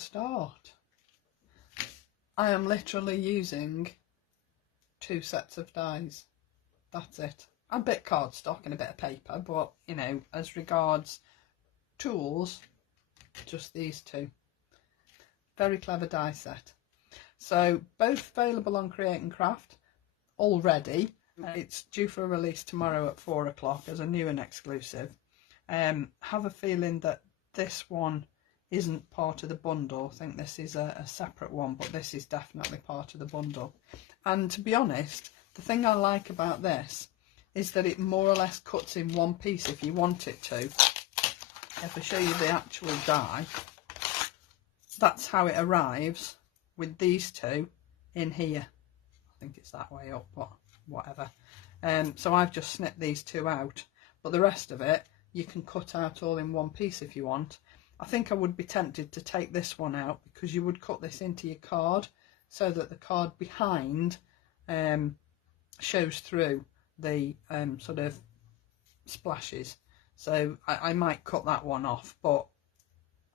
start. I am literally using 2 sets of dies. That's it. A bit cardstock and a bit of paper, but you know, as regards tools, just these 2. Very clever die set. So both available on Create and Craft already. It's due for a release tomorrow at 4 o'clock as a new and exclusive. Have a feeling that this one isn't part of the bundle. I think this is a separate one, but this is definitely part of the bundle. And to be honest, the thing I like about this is that it more or less cuts in one piece if you want it to. If I show you the actual die, that's how it arrives with these 2 in here. I think it's that way up, but whatever. So I've just snipped these 2 out, but the rest of it you can cut out all in one piece if you want. I think I would be tempted to take this one out because you would cut this into your card so that the card behind shows through the sort of splashes. So I might cut that one off, but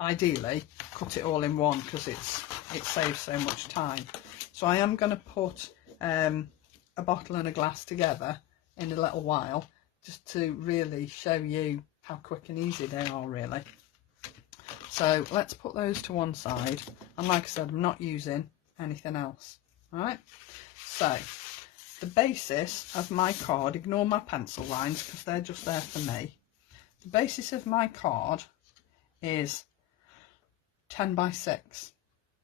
ideally cut it all in one because it saves so much time. So I am going to put a bottle and a glass together in a little while just to really show you how quick and easy they are really. So let's put those to one side, and like I said, I'm not using anything else. Alright, so the basis of my card, ignore my pencil lines because they're just there for me. The basis of my card is 10 by 6.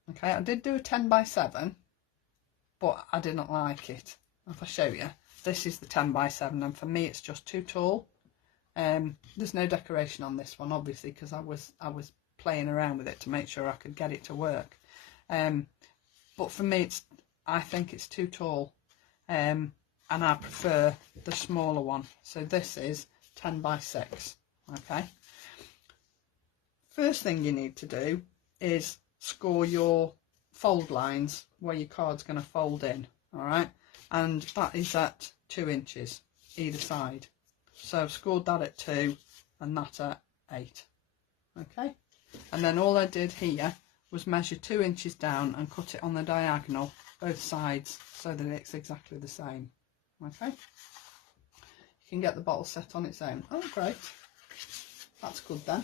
Okay, I did do a 10 by 7, but I didn't like it. If I show you, this is the 10 by 7, and for me it's just too tall. There's no decoration on this one, obviously, because I was playing around with it to make sure I could get it to work. But for me, I think it's too tall, and I prefer the smaller one. So this is 10 by 6. Okay. First thing you need to do is score your fold lines where your card's going to fold in. All right, and that is at 2 inches either side. So I've scored that at 2 and that at 8. Okay, and then all I did here was measure 2 inches down and cut it on the diagonal both sides so that it's exactly the same. Okay, you can get the bottle set on its own. Oh great, that's good then.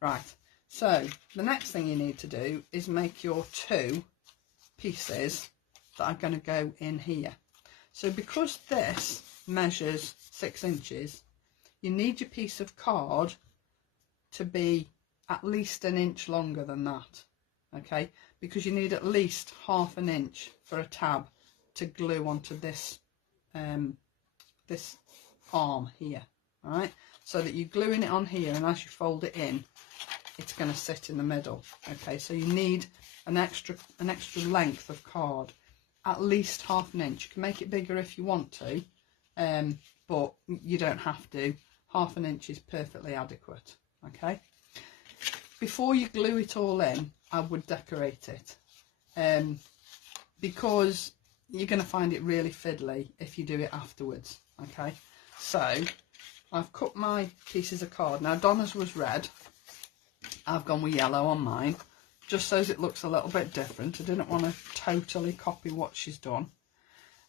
Right, so the next thing you need to do is make your 2 pieces that are going to go in here. So because this measures 6 inches, you need your piece of card to be at least 1 inch longer than that. Okay, because you need at least ½ an inch for a tab to glue onto this this arm here. All right, so that you're gluing it on here, and as you fold it in, it's going to sit in the middle. Okay, so you need an extra length of card, at least ½ an inch. You can make it bigger if you want to, but you don't have to. ½ an inch is perfectly adequate. Okay, before you glue it all in, I would decorate it, because you're going to find it really fiddly if you do it afterwards. Okay, so I've cut my pieces of card. Now Donna's was red, I've gone with yellow on mine, just so it looks a little bit different. I didn't want to totally copy what she's done,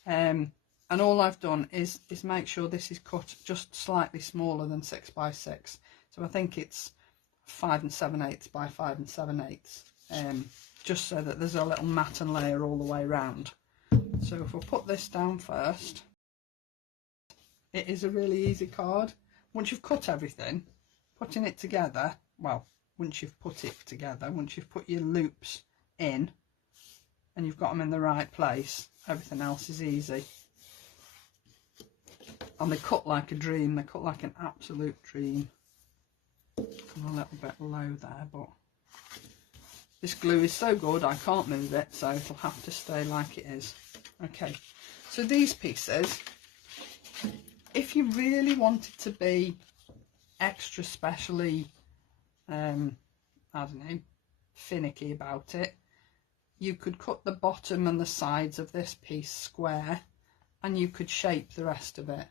and all I've done is make sure this is cut just slightly smaller than 6 by 6. So I think it's 5 7/8 by 5 7/8, just so that there's a little matten layer all the way around. So if we'll put this down first, it is a really easy card. Once you've cut everything, putting it together, well, once you've put it together, once you've put your loops in and you've got them in the right place, everything else is easy. And they cut like a dream, they cut like an absolute dream. I'm a little bit low there, but this glue is so good I can't move it, so it'll have to stay like it is. Okay, so these pieces, if you really wanted to be extra specially, I don't know, finicky about it, you could cut the bottom and the sides of this piece square and you could shape the rest of it.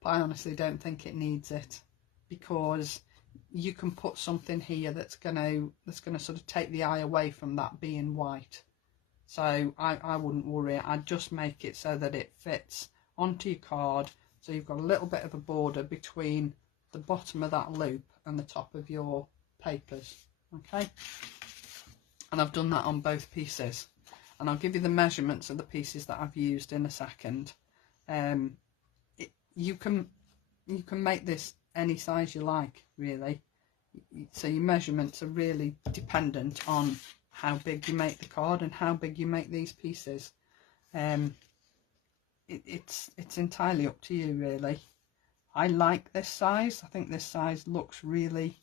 But I honestly don't think it needs it, because you can put something here that's gonna sort of take the eye away from that being white. So I wouldn't worry. I'd just make it so that it fits onto your card, so you've got a little bit of a border between the bottom of that loop and the top of your papers. Okay, and I've done that on both pieces, and I'll give you the measurements of the pieces that I've used in a second. You can make this any size you like, really. So your measurements are really dependent on how big you make the card and how big you make these pieces. It's entirely up to you, really. I like this size. I think this size looks really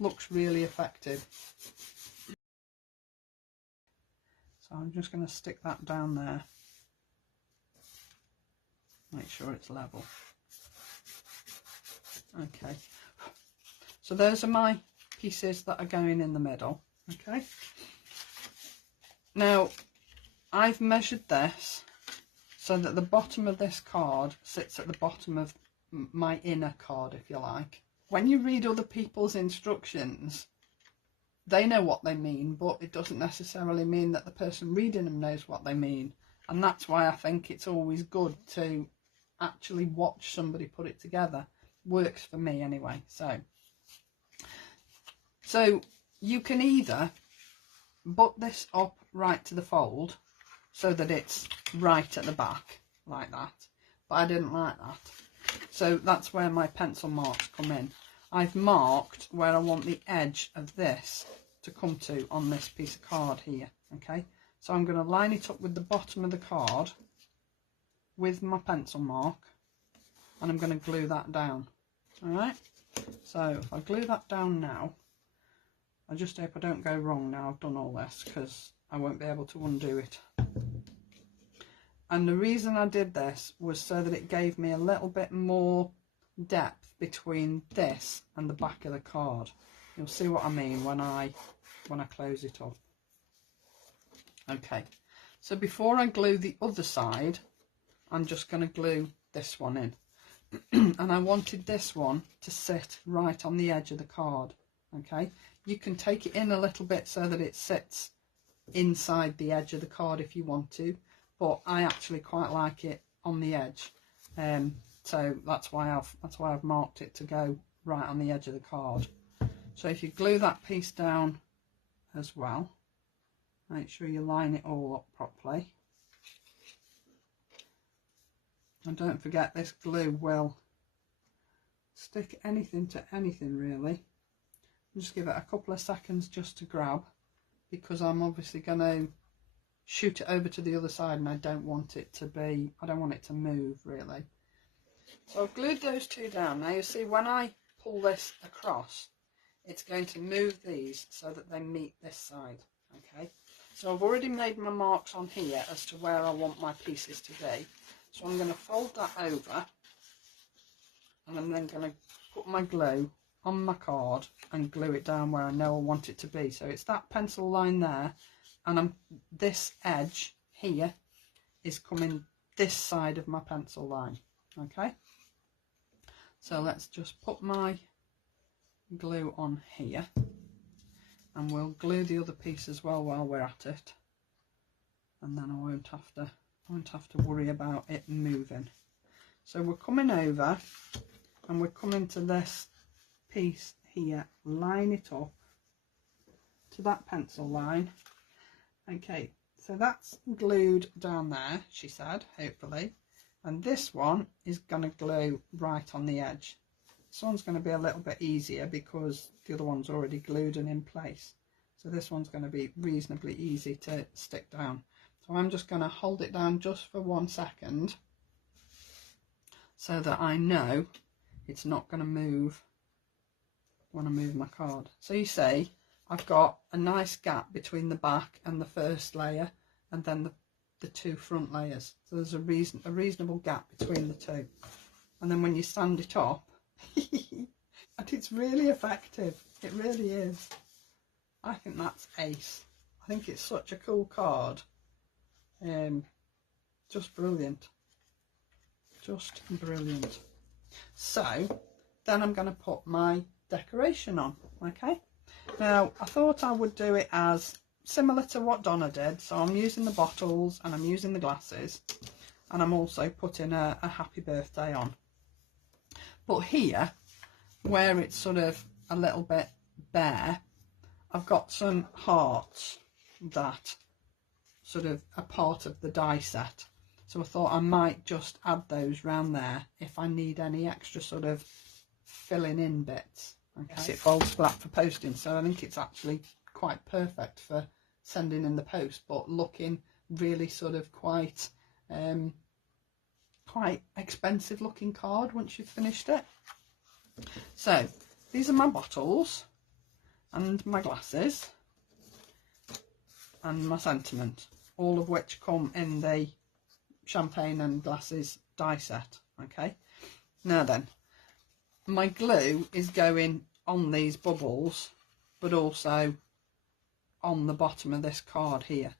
effective. So I'm just going to stick that down there. Make sure it's level. Okay. So those are my pieces that are going in the middle. Okay. Now, I've measured this so that the bottom of this card sits at the bottom of my inner card, if you like. When you read other people's instructions, they know what they mean, but it doesn't necessarily mean that the person reading them knows what they mean. And that's why I think it's always good to actually watch somebody put it together. Works for me anyway. So you can either butt this up right to the fold so that it's right at the back like that, but I didn't like that, so that's where my pencil marks come in. I've marked where I want the edge of this to come to on this piece of card here. Okay, so I'm going to line it up with the bottom of the card with my pencil mark, and I'm going to glue that down. All right, so if I glue that down now, I just hope I don't go wrong now I've done all this, because I won't be able to undo it. And the reason I did this was so that it gave me a little bit more depth between this and the back of the card. You'll see what I mean when I close it up. Okay, so before I glue the other side, I'm just going to glue this one in. And I wanted this one to sit right on the edge of the card. Okay, you can take it in a little bit so that it sits inside the edge of the card if you want to, but I actually quite like it on the edge, so that's why I've marked it to go right on the edge of the card. So if you glue that piece down as well, make sure you line it all up properly, and don't forget this glue will stick anything to anything really. Just give it a couple of seconds just to grab, because I'm obviously going to shoot it over to the other side, and I don't want it to move really. So I've glued those two down. Now you see when I pull this across, it's going to move these so that they meet this side. Okay, so I've already made my marks on here as to where I want my pieces to be. So I'm going to fold that over, and I'm then going to put my glue on my card and glue it down where I know I want it to be. So it's that pencil line there, and this edge here is coming this side of my pencil line. Okay, so let's just put my glue on here, and we'll glue the other piece as well while we're at it, and then I won't have to worry about it moving. So we're coming over and we're coming to this piece here, line it up to that pencil line. Okay, so that's glued down there, she said, hopefully, and this one is going to glue right on the edge. This one's going to be a little bit easier because the other one's already glued and in place, so this one's going to be reasonably easy to stick down. So I'm just going to hold it down just for 1 second so that I know it's not going to move when I move my card. So you see I've got a nice gap between the back and the first layer, and then the two front layers. So there's a reasonable gap between the two. And then when you stand it up, and it's really effective. It really is. I think that's ace. I think it's such a cool card. Just brilliant. Just brilliant. So then I'm going to put my decoration on. Okay, now I thought I would do it as similar to what Donna did. So I'm using the bottles and I'm using the glasses, and I'm also putting a happy birthday on. But here, where it's sort of a little bit bare, I've got some hearts that sort of are part of the die set. So I thought I might just add those round there if I need any extra sort of filling in bits. Okay. It folds flat for posting, so I think it's actually quite perfect for sending in the post, but looking really sort of quite expensive looking card once you've finished it. So these are my bottles and my glasses and my sentiment, all of which come in the champagne and glasses die set. Okay, now then, my glue is going on these bubbles, but also on the bottom of this card here.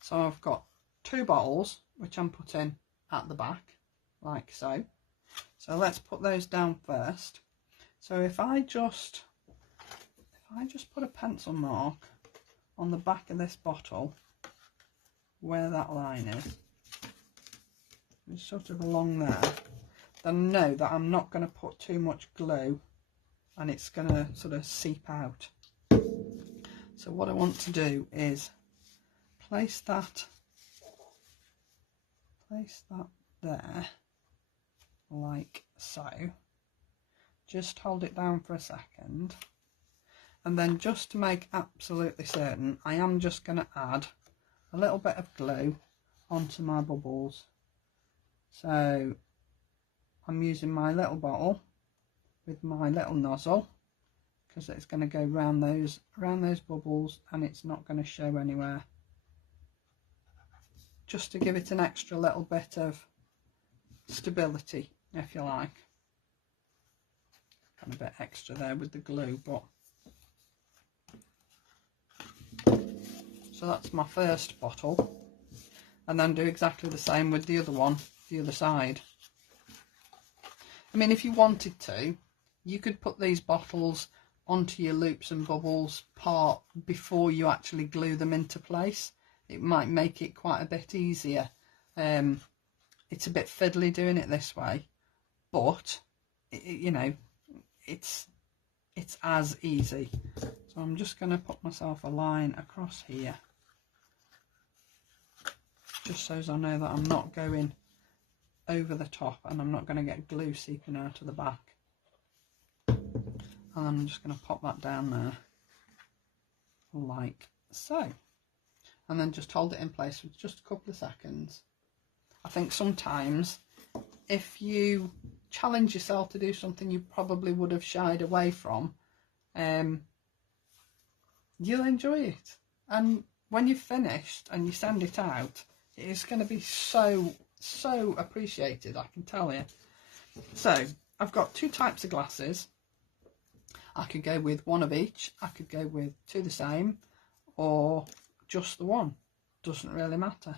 So I've got 2 bottles which I'm putting at the back like so. So let's put those down first. So if I just put a pencil mark on the back of this bottle where that line is, it's sort of along there, then know that I'm not going to put too much glue and it's going to sort of seep out. So what I want to do is place that there like so. Just hold it down for a second, and then just to make absolutely certain, I am just going to add a little bit of glue onto my bubbles. So I'm using my little bottle with my little nozzle, because it's going to go around those bubbles and it's not going to show anywhere, just to give it an extra little bit of stability, if you like. Got a bit extra there with the glue, but so that's my first bottle, and then do exactly the same with the other one, the other side. I mean, if you wanted to, you could put these bottles onto your loops and bubbles part before you actually glue them into place. It might make it quite a bit easier. It's a bit fiddly doing it this way, but you know, it's as easy. So I'm just going to put myself a line across here, just so as I know that I'm not going over the top and I'm not going to get glue seeping out of the back. And I'm just going to pop that down there like so, and then just hold it in place for just a couple of seconds. I think sometimes if you challenge yourself to do something you probably would have shied away from, you'll enjoy it, and when you've finished and you send it out, it's going to be so appreciated, I can tell you. So I've got 2 types of glasses. I could go with 1 of each, I could go with 2 the same, or just the 1, doesn't really matter.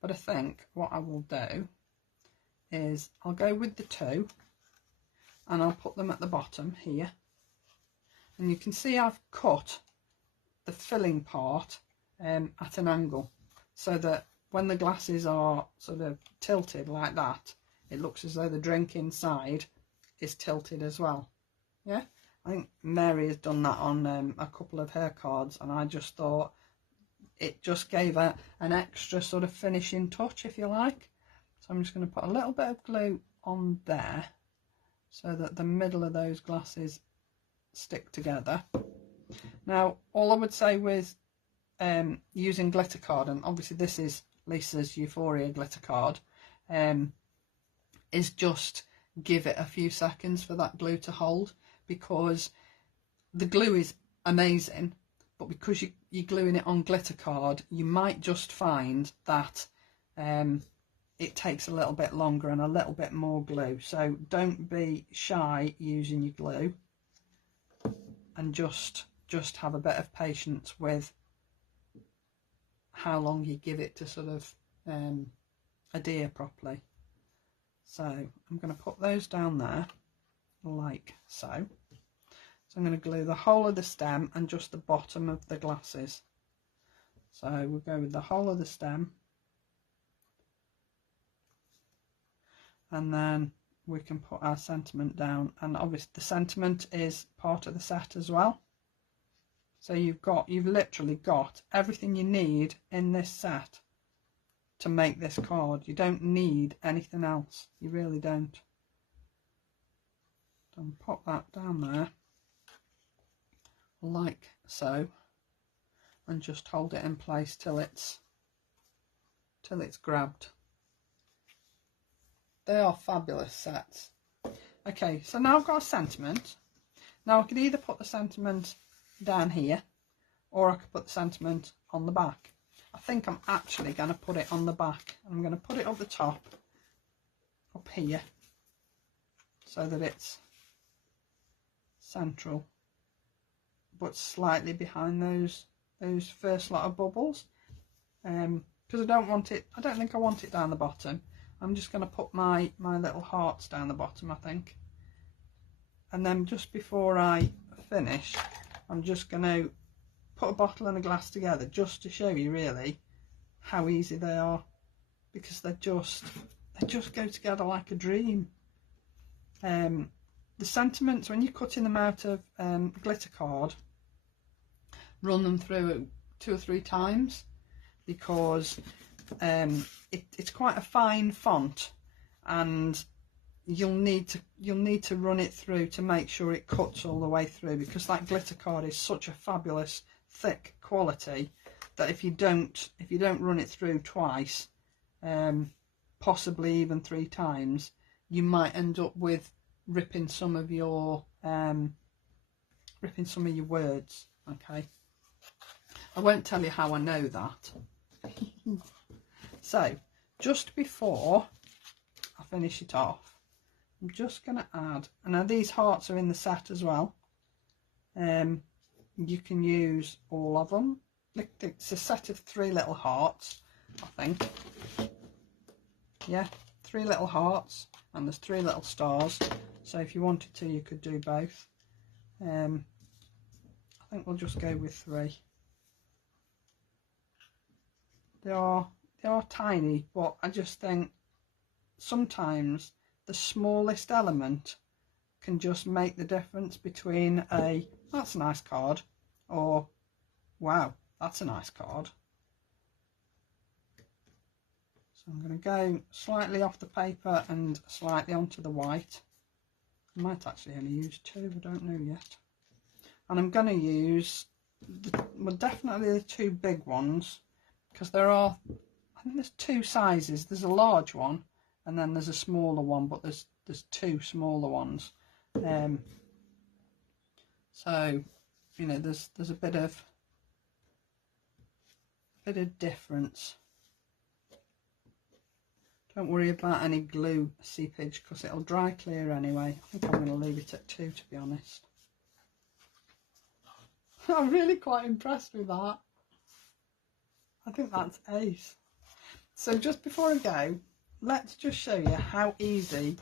But I think what I will do is I'll go with the 2 and I'll put them at the bottom here, and you can see I've cut the filling part at an angle, so that when the glasses are sort of tilted like that, it looks as though the drink inside is tilted as well. Yeah, I think Mary has done that on a couple of her cards, and I just thought it just gave an extra sort of finishing touch, if you like. So I'm just going to put a little bit of glue on there so that the middle of those glasses stick together. Now, all I would say with using glitter card, and obviously this is Lisa's Euphoria glitter card, is just give it a few seconds for that glue to hold, because the glue is amazing, but because you're gluing it on glitter card, you might just find that it takes a little bit longer and a little bit more glue. So don't be shy using your glue, and just have a bit of patience with how long you give it to sort of adhere properly. So I'm going to put those down there like so. So I'm going to glue the whole of the stem and just the bottom of the glasses. So we'll go with the whole of the stem, and then we can put our sentiment down, and obviously the sentiment is part of the set as well. So you've literally got everything you need in this set to make this card. You don't need anything else, you really don't. So pop that down there like so, and just hold it in place till it's grabbed. They are fabulous sets. Okay, so now I've got a sentiment. Now I could either put the sentiment down here, or I could put the sentiment on the back. I think I'm actually going to put it on the back. I'm going to put it up the top, up here, so that it's central, but slightly behind those first lot of bubbles, because I don't think I want it down the bottom. I'm just going to put my little hearts down the bottom, I think. And then just before I finish, I'm just going to put a bottle and a glass together, just to show you really how easy they are, because they just go together like a dream. The sentiments, when you're cutting them out of glitter card, run them through 2 or 3 times, because it's quite a fine font, and you'll need to run it through to make sure it cuts all the way through, because that glitter card is such a fabulous thick quality that if you don't run it through twice, possibly even 3 times, you might end up with ripping some of your words. Okay, I won't tell you how I know that. So just before I finish it off, I'm just going to add, and now these hearts are in the set as well. You can use all of them. It's a set of 3 little hearts, I think. Yeah, 3 little hearts, and there's 3 little stars. So if you wanted to, you could do both. I think we'll just go with 3. They are tiny, but I just think sometimes the smallest element can just make the difference between a "that's a nice card" or "wow, that's a nice card." So I'm going to go slightly off the paper and slightly onto the white. I might actually only use 2, I don't know yet. And I'm going to use definitely the 2 big ones, because I think there's 2 sizes. There's a large one and then there's a smaller one, but there's 2 smaller ones. So you know, there's a bit of difference. Don't worry about any glue seepage, because it'll dry clear anyway. I think I'm going to leave it at 2, to be honest. I'm really quite impressed with that. I think that's ace. So just before I go, let's just show you how easy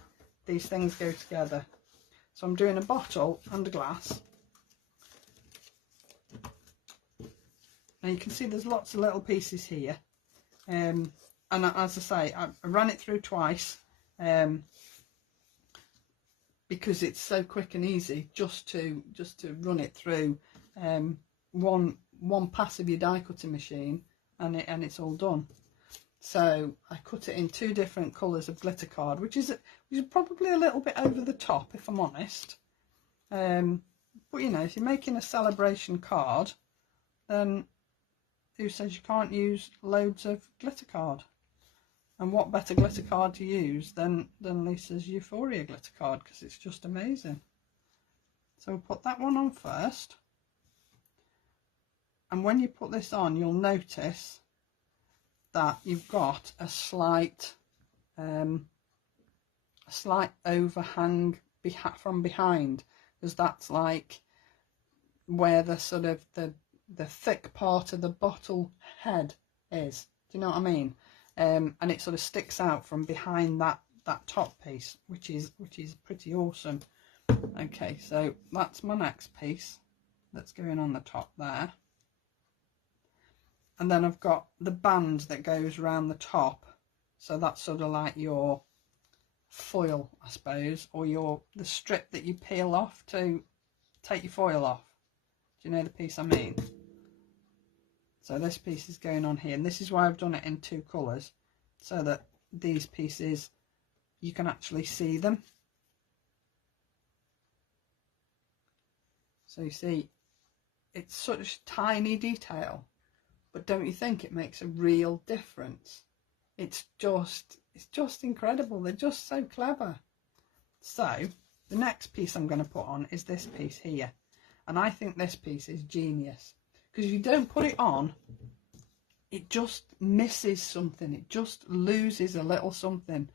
these things go together. So I'm doing a bottle and a glass. Now you can see there's lots of little pieces here. And as I say, I ran it through twice, because it's so quick and easy just to run it through one pass of your die cutting machine, and it's all done. So I cut it in 2 different colours of glitter card, which is probably a little bit over the top, if I'm honest. But you know, if you're making a celebration card, then who says you can't use loads of glitter card? And what better glitter card to use than Lisa's EUPHORIA glitter card, because it's just amazing. So we'll put that one on first. And when you put this on, you'll notice that you've got a slight overhang from behind, because that's like where the sort of the thick part of the bottle head is. Do you know what I mean? And it sort of sticks out from behind that top piece, which is pretty awesome. Okay, so that's my next piece that's going on the top there. And then I've got the band that goes around the top. So that's sort of like your foil, I suppose, or the strip that you peel off to take your foil off. Do you know the piece I mean? So this piece is going on here, and this is why I've done it in 2 colours, so that these pieces, you can actually see them. So you see, it's such tiny detail, but don't you think it makes a real difference? It's just incredible. They're just so clever. So the next piece I'm going to put on is this piece here, and I think this piece is genius, because if you don't put it on, it just misses something. It just loses a little something.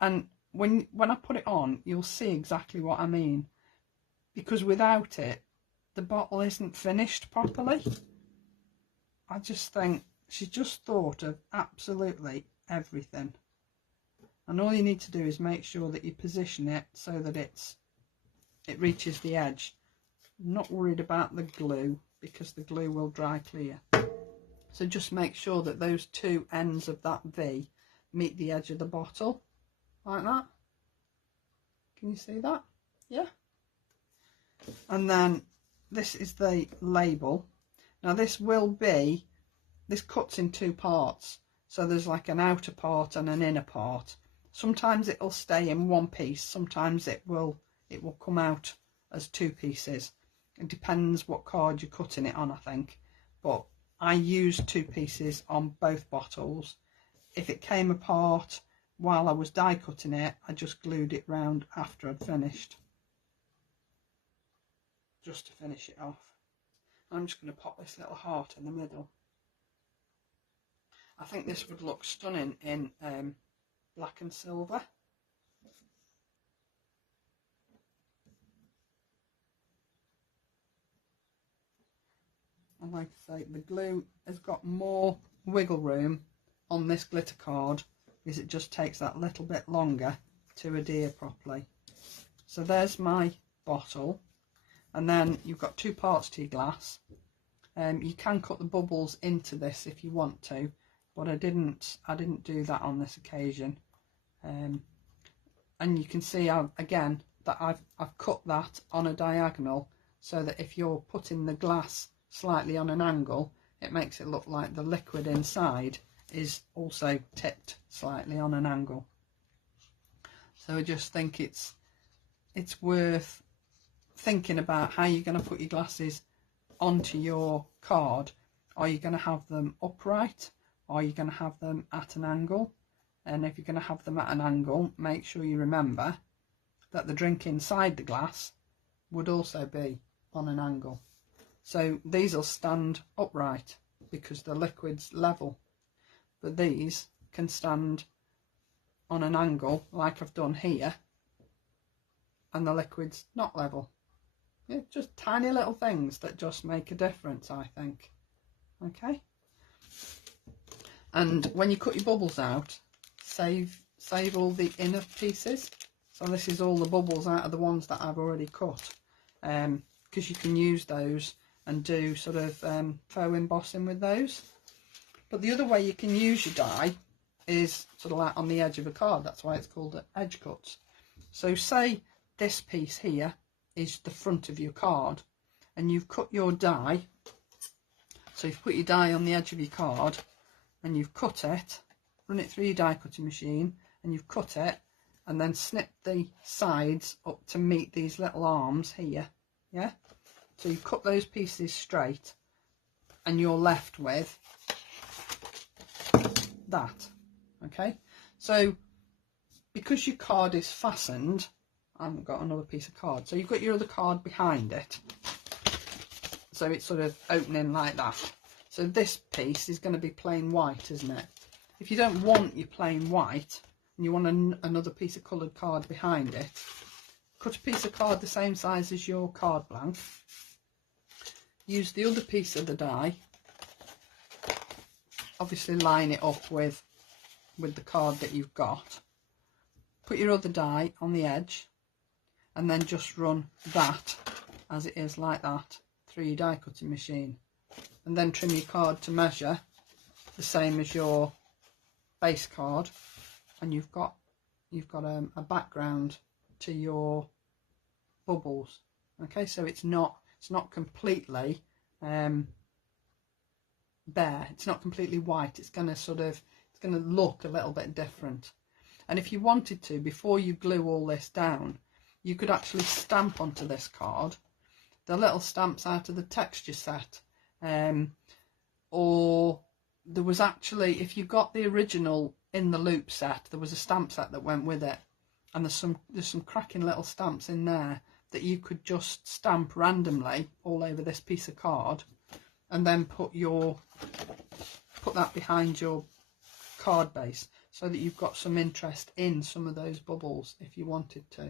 And when I put it on, you'll see exactly what I mean, because without it, the bottle isn't finished properly. I just think she's just thought of absolutely everything. And all you need to do is make sure that you position it so that it reaches the edge. I'm not worried about the glue, because the glue will dry clear. So just make sure that those 2 ends of that V meet the edge of the bottle, like that. Can you see that? Yeah. And then this is the label. Now this cuts in 2 parts. So there's like an outer part and an inner part. Sometimes it'll stay in one piece. Sometimes it will come out as 2 pieces. It depends what card you're cutting it on, I think. But I used 2 pieces on both bottles. If it came apart while I was die cutting it, I just glued it round after I'd finished, just to finish it off. I'm just going to pop this little heart in the middle. I think this would look stunning in black and silver. And like I say, the glue has got more wiggle room on this glitter card, because it just takes that little bit longer to adhere properly. So there's my bottle, and then you've got 2 parts to your glass. You can cut the bubbles into this if you want to, but I didn't do that on this occasion. And you can see again that I've cut that on a diagonal, so that if you're putting the glass slightly on an angle, it makes it look like the liquid inside is also tipped slightly on an angle. So I just think it's worth thinking about how you're going to put your glasses onto your card. Are you going to have them upright? Or are you going to have them at an angle? And if you're going to have them at an angle, make sure you remember that the drink inside the glass would also be on an angle. So these will stand upright because the liquid's level, but these can stand on an angle like I've done here, and the liquid's not level. Yeah, just tiny little things that just make a difference, I think. Okay. And when you cut your bubbles out, save all the inner pieces. So this is all the bubbles out of the ones that I've already cut, because you can use those and do sort of faux embossing with those. But the other way you can use your die is sort of like on the edge of a card. That's why it's called Edgecutz. So say this piece here is the front of your card, and you've cut your die. So you've put your die on the edge of your card, and you've cut it, run it through your die cutting machine, and you've cut it, and then snip the sides up to meet these little arms here. Yeah. So you cut those pieces straight, and you're left with that. Okay, so because your card is fastened, I haven't got another piece of card, so you've got your other card behind it, so it's sort of opening like that. So this piece is going to be plain white, isn't it? If you don't want your plain white and you want another piece of coloured card behind it, cut a piece of card the same size as your card blank, use the other piece of the die, obviously line it up with the card that you've got, put your other die on the edge, and then just run that as it is like that through your die cutting machine, and then trim your card to measure the same as your base card, and you've got a background to your bubbles. Okay, so it's not completely bare, it's not completely white, it's going to look a little bit different. And if you wanted to, before you glue all this down, you could actually stamp onto this card the little stamps out of the texture set, or there was actually, if you got the original in the loop set, there was a stamp set that went with it, and there's some cracking little stamps in there that you could just stamp randomly all over this piece of card, and then put that behind your card base, so that you've got some interest in some of those bubbles if you wanted to.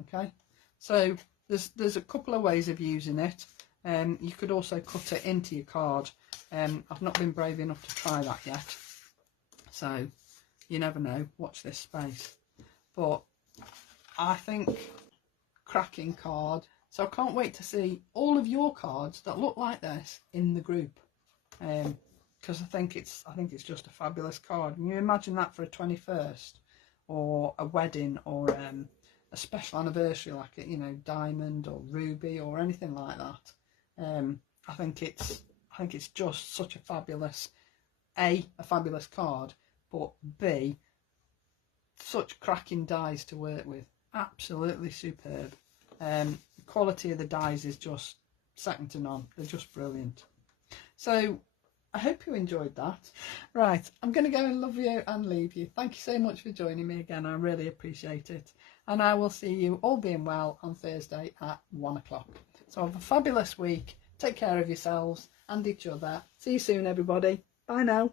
Okay, so there's a couple of ways of using it. You could also cut it into your card. I've not been brave enough to try that yet, so you never know, watch this space. But I think cracking card, so I can't wait to see all of your cards that look like this in the group, because I think it's just a fabulous card. And you imagine that for a 21st or a wedding, or a special anniversary like it, you know, diamond or ruby or anything like that. I think it's just such a fabulous fabulous card, but B, such cracking dies to work with. Absolutely superb. The quality of the dies is just second to none. They're just brilliant. So I hope you enjoyed that. Right, I'm going to go and love you and leave you. Thank you so much for joining me again. I really appreciate it. And I will see you, all being well, on Thursday at 1 o'clock. So have a fabulous week. Take care of yourselves and each other. See you soon, everybody. Bye now.